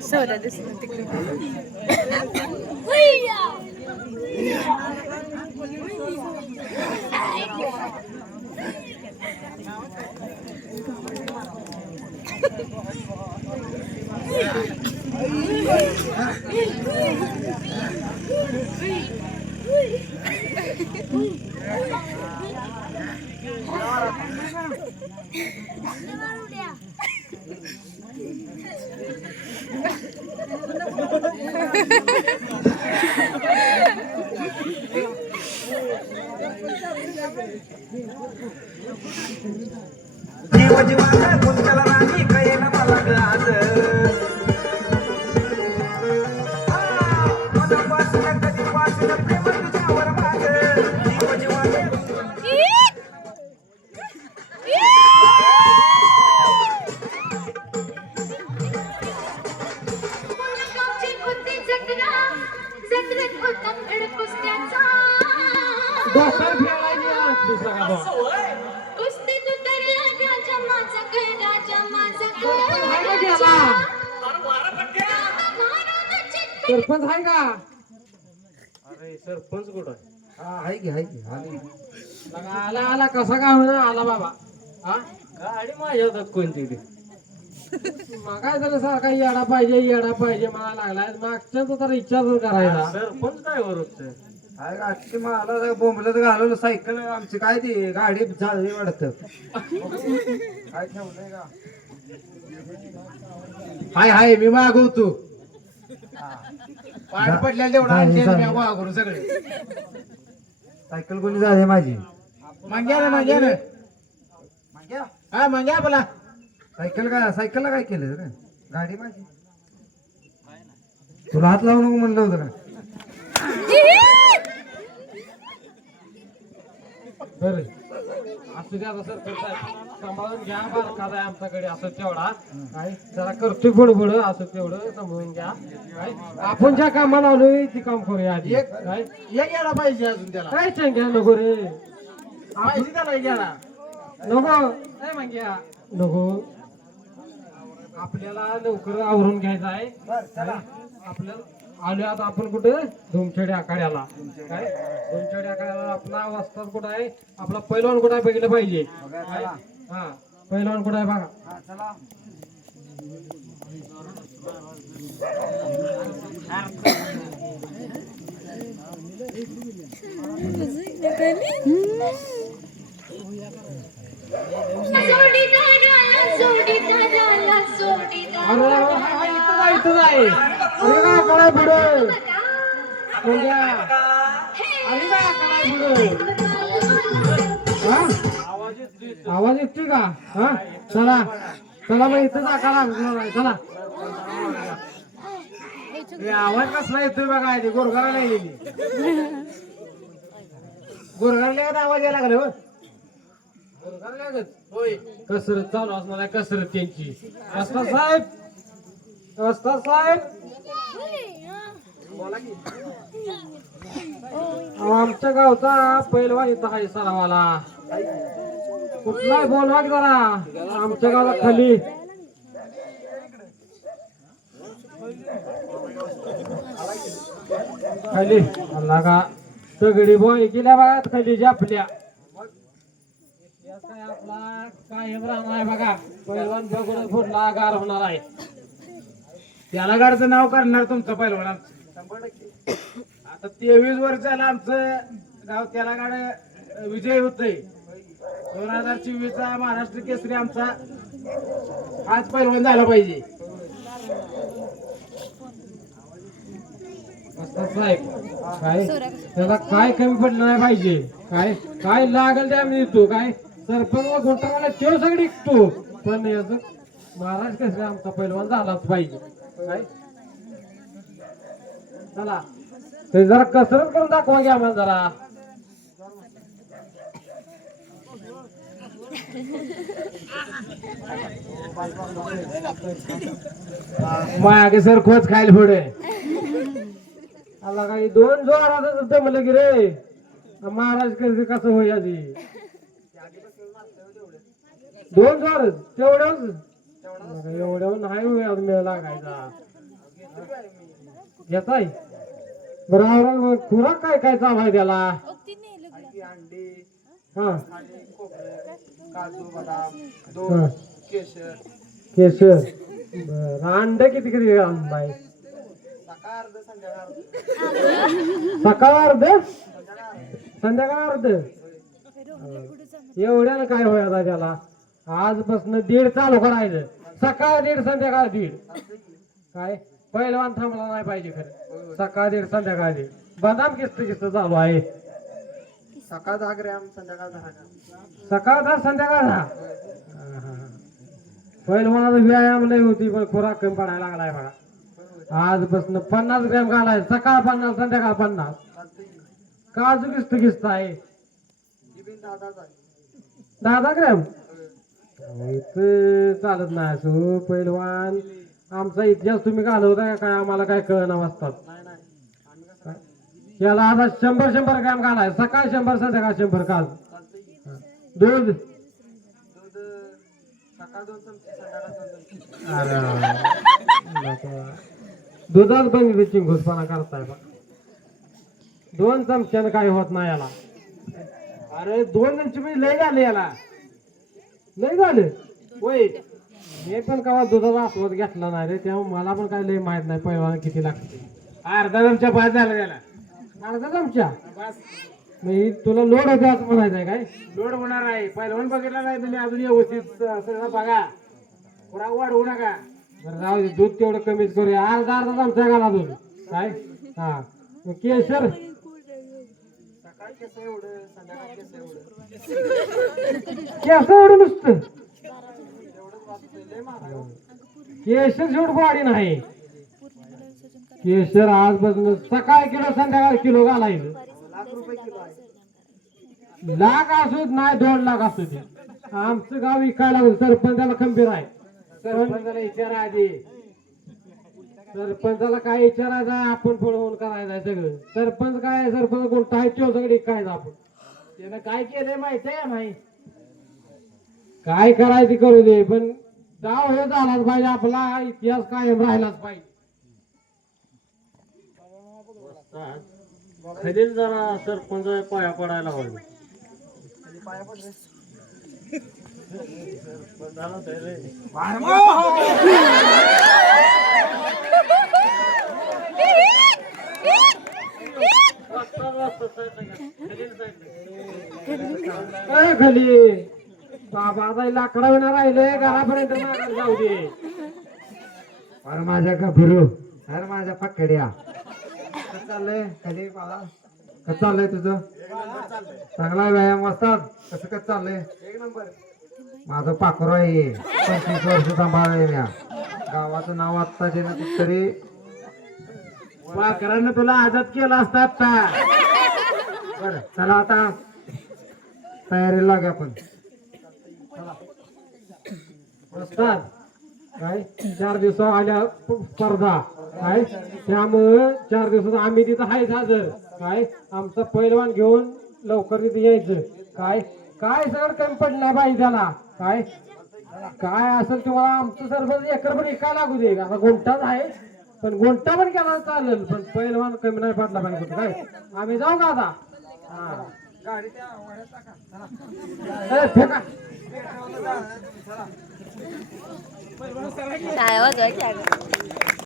Sonra da sana tıklayın. Hayır. जीव जीवाला गुंतला नाही कळेना सरपंच आहे का? अरे सरपंच कुठं हा आहे की आहे की आली लगा आला आला कसा काय म्हणा आला बाबा? हा? गाडी माझ्या होतात कोणती ती? मग काय झालं सारखा येडा पाहिजे येडा पाहिजे मला लागलाय. मागच्या तर विचार करायला सरपंच काय वरच काय गाठी मला बोंबलत घालवलं सायकल आमची काय ती गाडी झाली वाटत. काय ठेवलंय का? हाय हाय मी मागवतो. पाठ पडल्या तेवढा सगळे. सायकल कोणी झाली माझी? माग्या ना माग्या ना? हा माग्या आपला सायकल काय सायकलला काय केलं रे? गाडी माझी. तुला हात लावू नको म्हणलं होतं का बरं. असू द्या सर सांभाळून घ्या बारका आहे आमच्याकडे असं तेवढा. काय जरा करतोय बडबड असं तेवढं सांभाळून घ्या. काय आपण ज्या कामाला आलोय ती काम करूया आधी. काय एक यायला पाहिजे अजून त्याला. काय चंग्या नको रे? पाहिजे त्याला एक यायला नको. काय माग्या. नको. आपल्याला लवकर आवरून घ्यायचं आहे? आपल्याला आलो आता आपण कुठे? धुमछडी आखाड्याला काय? धुमछडी आखाड्याला आपला वस्ताद कुठं आहे? आपला पैलवान कुठं आहे बघितलं पाहिजे? हा. पैलवान कुठं आहे बघा. अरे हा, हा, इथं आहे का पुढे. कोणत्या अरे का पुढे. हा? आवाज येते का? हा? चला. चला मग इथं आकार चला. आवाज कसला येतोय बघा आधी गोरगाला नाही गोरगाला आवाज यायला लागला हो. कसरत चालू असणार कसरत त्यांची. वस्ताद साहेब. असतात साहेब. आमच्या गावचा पैलवान इथं आहे सरावाला. कुठलाही बोलवा की जरा. आमच्या गावाला खाली. खाली. अल्ला का सगळी बोय गेल्या बघा खाली आपल्या. यात काय आपला कायम राहणार आहे बघा. पैलवान बघून फुटला गार होणार आहे. त्याला गाडचं नाव करणार तुमचं आता तेवीस वर्षाला आमचं गाव त्याला गाड विजय होतोय. दोन हजार चोवीस चा महाराष्ट्र केसरी आमचा आज पहिलवान झाला पाहिजे. साहेब काय? त्याला काय कमी पडलं नाही पाहिजे. काय? काय लागल ते आम्ही देतो. काय? सरपंच घोटाळा तो सगळी विकतो पण याच महाराष्ट्र केसरी आमचा पैलवान झालाच पाहिजे. काय? ते जरा कसरत करून दाखवा की आम्हाला जरा. मागे सर खोच खायला पुढे. आला काही दोन जोरात जमलं की रे. महाराज कसं कसं होई आधी? दोन जोर तेवढंच एवढ्या नाही मेळ लागायचा. येताय बरं मग खुराक काय काय चालू आहे त्याला? अंडी हा. काजू बदाम. दूध केशर. केशर. बरं अंड किती किती आणलाय सकाळ अर्ध संध्याकाळ अर्ध. सकाळ अर्ध? संध्याकाळ अर्ध? एवढ्यानं काय होय त्याला? आजपासून दीड चालू करायचं. सकाळ दीड संध्याकाळ दीड. काय? पहिलवान थांबला नाही पाहिजे खरं. सकाळ दीड संध्याकाळ दीड. बदाम किस्त किस्त चालू आहे. सकाळ दहा ग्रॅम संध्याकाळ दहा सकाळ दहा संध्याकाळ दहा. पहिलवानाचा व्यायाम लय होती पण खुराक कमी पडायला लागलाय बघा. आजपासून पन्नास ग्रॅम घालाय. सकाळ पन्नास संध्याकाळ पन्नास. काजू किस्त किस्त आहे. दहा दहा ग्रॅम? चालत नाही असो पहिलवान आमचा इतिहास तुम्ही घालवता का? काय आम्हाला काय कळना वाजतात याला आता शंभर शंभर ग्रॅम घालाय. सकाळ शंभर संध्याकाळ शंभर काल. दूध. दुधात पण चिंगूसपणा करताय बा दोन चमच्यानं काय होत नाही याला. अरे दोन चमचे लय झाले याला. लय झालं? होय. मी पण कवा दुधाचा आस्वाद घेतला नाही रे त्यामुळे मला पण काय लय माहीत नाही पहिलवान किती लागते. अर्धा चमचा बाद झाला त्याला. अर्धा चमचा? बस. म्हणजे तुला लोड होते असं म्हणायचं आहे काय? लोड होणार आहे. पहिलवान बघितला नाही तुम्ही अजून व्यवस्थित सगळं बघा. थोडा वाढवू नका. बरं जाऊ दे दूध तेवढं कमीच करूया. अर्धा अर्धा चमचा घाला दूध काय? हा. मग केशर सकाळी कसं एवढं संध्याकाळी कसं एवढं. केस एवढं नुसतं एवढंच वाचतंय लय महाग आहे हो. केशर शेवट वाढी नाही. केशर आजपासून सकाळ किलो संध्याकाळ किलो घालायचं. लाख असू नाही दोन लाख असू दे आमचं गाव विकायला सरपंचाला खंबीर आहे. सरपंचाला विचारा आधी. सरपंचाला काय विचारायचं आपण पुढे होऊन करायचं आहे सगळं. सरपंच काय सरपंच कोणता आहे तो सगळं काय आपण. त्यानं काय केलंय माहिती आहे माही काय करायचं ते करू दे पण गाव हे झालाच पाहिजे आपला इतिहास कायम राहिलाच पाहिजे. खलील जरा सरपंच पाया पडायला हवं. काय खाली बाबा लाकडा विना राहिले घरापर्यंत जाऊ दे. अरे माझ्या का फिरू अरे माझ्या पकड्या. कसं चाललंय खाली मला कसं चाललंय तुझं? चांगला व्यायाम असतात कसं कसं चाललंय? एक नंबर माझं पाखरू आहे. पंचवीस वर्ष सांभाळलंय म्या. गावाचं नाव आत्ता जे तरी वाकरानं तुला आजाद केला असता आता बर चला आता तयारीला लागू आपण. नमस्कार. काय? चार दिवस आल्या स्पर्धा काय? त्यामुळं चार दिवसात आम्ही तिथं आहेच हजर काय? आमचं पैलवान घेऊन लवकर तिथे यायचं. काय? काय सगळं कमी पडलं बाई त्याला. काय? काय असेल तुम्हाला आमचं सरपंच एकर पण एका लागू दे. आता गोंटाच आहे. पण गोंटा पण केला चालेल. पण पैलवान कमी नाही पडला पाहिजे काय? आम्ही जाऊ का आता? हा. गाडी त्या फेका. काय वाजवायचं